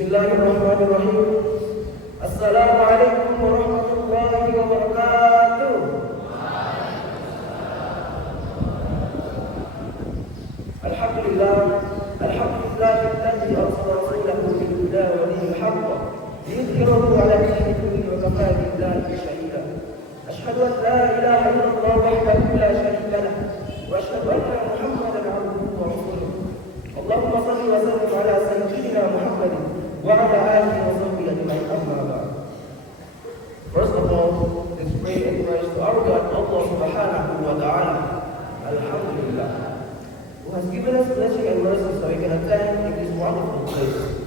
Bismillahirrahmanirrahim. Assalamualaikum warahmatullahi wabarakatuh. Alhamdulillah, alladzi arsala rasulahu bil huda wa dinil haqq liyudhhirahu 'ala dini kullihi wa kafa billahi shahida. Asyhadu an la ilaha illallah wahdahu la syarika lah wa asyhadu anna Muhammadan 'abduhu wa rasuluh. Allahumma shalli wa sallim 'ala sayyidina Muhammadin wa 'ala alihi wa sahbihi ajma'in, amma ba'd. First of all, let's pray and praise to our God, Allah subhanahu wa ta'ala. Alhamdulillah, who has given us blessing and mercy so we can attend in this wonderful place.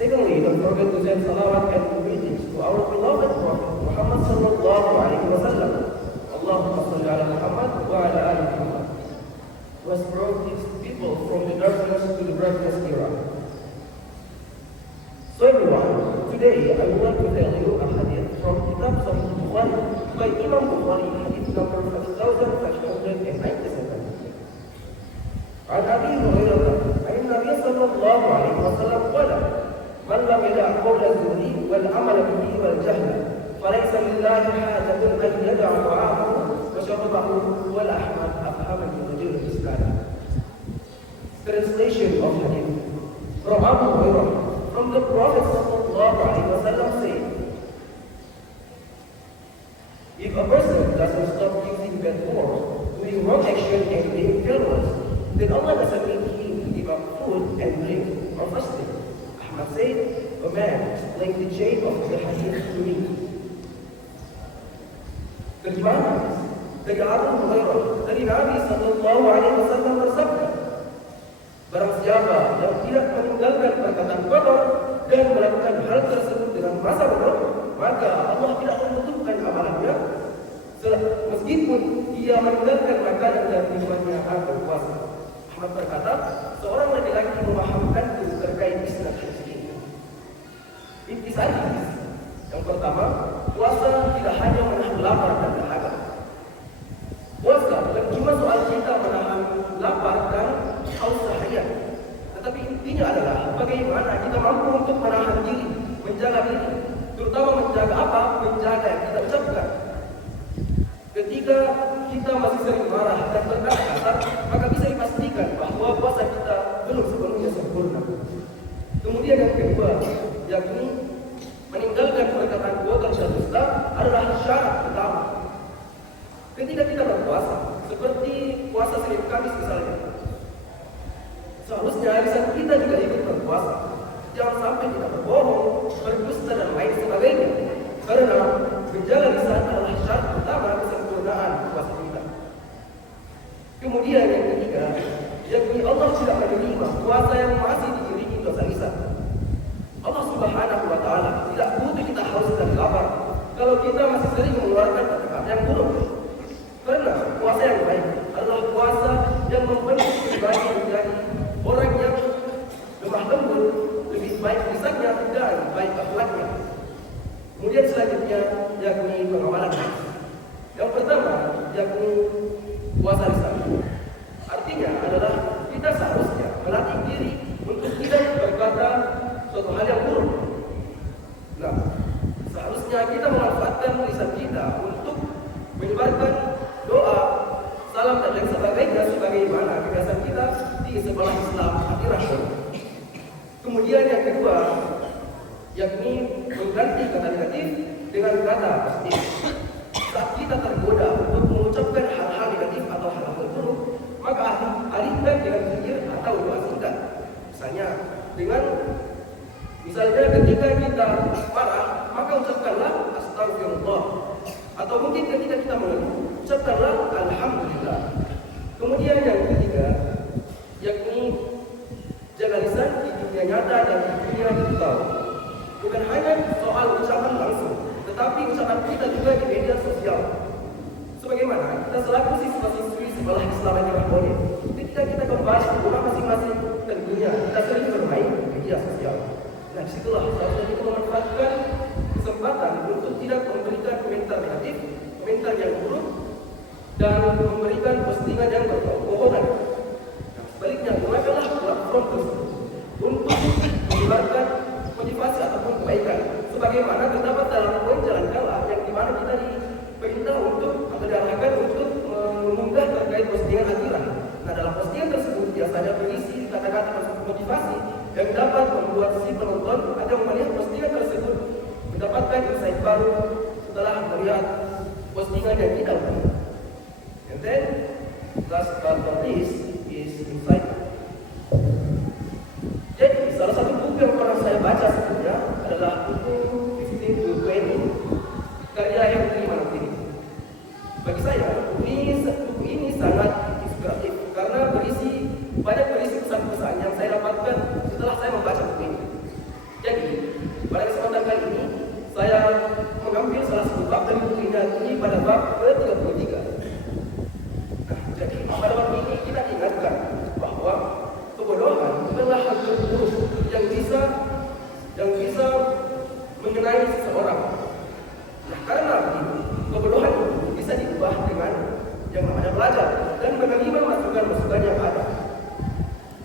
Secondly, don't forget to send salawat and greetings to our beloved Prophet Muhammad sallallahu alaihi wasallam. Allahumma salli ala Muhammad wa ala ali Muhammad, who has brought his people from the darkness to the brightness era. So everyone, today I would like to tell you a hadith from Kitab Sahih Bukhari by Imam Bukhari, hadith number 5597. عن أبي هريرة عن النبي صلى الله عليه وسلم قال: من لم يدع قول الزور والعمل به والجهل فليس لله حاجة أن يدع طعامه وشربه والأحمد أفهم من وجه الإسلام. Translation of hadith from Abu Hurairah, from the Prophet sallallahu alaihi wasallam said, if a person doesn't stop using bad words, doing wrong action and being careless, then Allah doesn't need him to give up food and drink or fasting. Ahmad said, a man explained the chain of the hadith to me. Terjemahan dari Abu Hurairah dari Nabi sallallahu alaihi wasallam bersabda, barang siapa yang tidak meninggalkan perkataan kotor dan melakukan hal tersebut dengan masa bodoh, maka Allah tidak membutuhkan amalannya, meskipun dia meninggalkan makanan dan minumannya akan berpuasa. Ahmad berkata, seorang laki-laki memahamkanku terkait Islam ini. Intisari hadis. Yang pertama, puasa tidak hanya menahan lapar dan dahaga. Puasa bukan cuma soal kita menahan lapar dan haus seharian, tetapi intinya adalah bagaimana kita mampu untuk menahan diri, menjaga diri, terutama menjaga apa? Menjaga yang kita ucapkan. Ketika kita masih sering marah dan berkata kasar, maka bisa dipastikan bahwa puasa kita belum sepenuhnya sempurna. Kemudian yang kedua, yakni meninggalkan perkataan kotor dan dusta adalah syarat utama. Ketika kita berpuasa, seperti puasa Senin Kamis misalnya, seharusnya lisan kita juga ikut berpuasa. Jangan sampai kita berbohong, berdusta dan lain sebagainya. Karena menjaga lisan adalah syarat utama kesempurnaan puasa kita. Kemudian yang ketiga, yakni Allah tidak menerima puasa yang masih diiringi dosa lisan. Allah subhanahu wa ta'ala tidak butuh kita haus dan lapar kalau kita masih sering mengeluarkan kata-kata yang buruk. Karena puasa yang baik adalah puasa yang membentuk pribadi menjadi orang yang lemah lembut, lebih baik lisannya dan baik akhlaknya. Kemudian selanjutnya yakni pengamalan. Yang pertama yakni puasa lisan. Artinya adalah kita seharusnya melatih diri untuk tidak berkata suatu hal yang buruk. Nah, seharusnya kita memanfaatkan lisan kita untuk menyebarkan doa, salam dan lain sebagainya sebagaimana kebiasaan kita di sekolah Islam Al-Irsyad. Kemudian yang kedua yakni mengganti kata negatif dengan kata positif. Saat kita tergoda untuk mengucapkan hal-hal negatif atau hal-hal buruk, maka alihkan dengan zikir atau doa singkat. Misalnya ketika kita marah, maka ucapkanlah astagfirullah. Atau mungkin ketika kita mengeluh, ucapkanlah alhamdulillah. Kemudian yang ketiga yakni jaga lisan di dunia nyata dan di dunia virtual. Bukan hanya soal ucapan langsung, tetapi ucapan kita juga di media sosial. Sebagaimana kita selaku siswa-siswi sekolah Islam Al-Irsyad, ketika kita kembali ke rumah masing-masing, tentunya kita sering bermain media sosial. Nah, disitulah seharusnya kita memanfaatkan kesempatan untuk tidak memberikan komentar negatif, komentar yang buruk, dan memberikan postingan yang berbohongan. Nah, sebaliknya, gunakanlah platform tersebut untuk menyebarkan kata-kata motivasi yang dapat membuat si penonton atau melihat postingan tersebut mendapatkan insight baru setelah melihat postingan yang kita buat. And then, last but not least is insight. Jadi, salah satu buku yang pernah saya baca sebelumnya adalah buku 15 to 20 karya Henry Manantini. Bagi saya, buku ini sangat inspiratif karena banyak berisi pesan-pesan yang saya dapatkan setelah saya membaca buku ini. Jadi, pada kesempatan kali ini, saya mengambil salah satu bab dari buku ini pada bab ke-33. Nah, jadi pada bab ini kita ingatkan bahwa kebodohan adalah hal terburuk yang bisa mengenai seseorang. Nah, karena kebodohan itu bisa diubah dengan yang namanya belajar dan menerima masukan-masukan yang ada.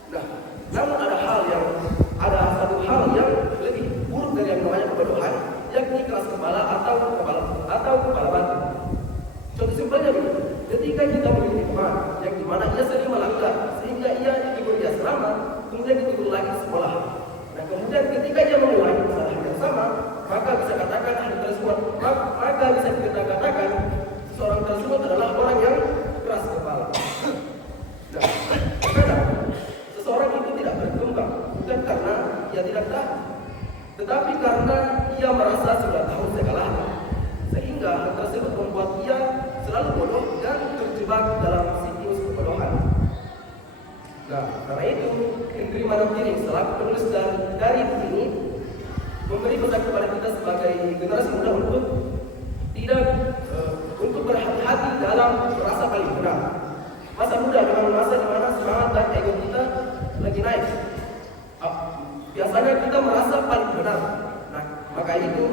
Nah, namun ada satu hal yang lebih buruk dari yang namanya kebodohan, yakni keras kepala atau kepala batu. Contoh simpelnya begini, ketika kita memiliki teman yang dimana ia sering melanggar sehingga ia diberi asrama, kemudian ditutup lagi sekolah. Nah, kemudian ketika ia mengulangi kesalahan yang sama, maka bisa kita katakan seorang tersebut adalah orang yang keras kepala. Nah, karena seseorang itu tidak berkembang bukan karena ia tidak tahu, tetapi karena ia merasa sudah tahu segalanya, sehingga hal tersebut membuat ia selalu bodoh dan terjebak dalam siklus kebodohan. Nah, karena itu Henry Manantini selaku penulis dari buku ini memberi pesan kepada kita sebagai generasi muda untuk berhati-hati dalam merasa paling benar. Masa muda memang masa di mana semangat dan ego kita lagi naik. Biasanya kita merasa paling benar. Nah, maka itu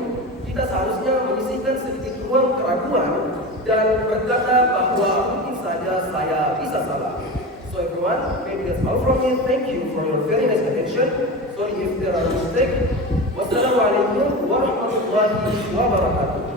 kita seharusnya menyisihkan sedikit ruang keraguan dan berkata bahwa mungkin saja saya bisa salah. So everyone, maybe that's all from me. Thank you for your very nice attention. Sorry if there are mistakes. Wassalamualaikum warahmatullahi wabarakatuh.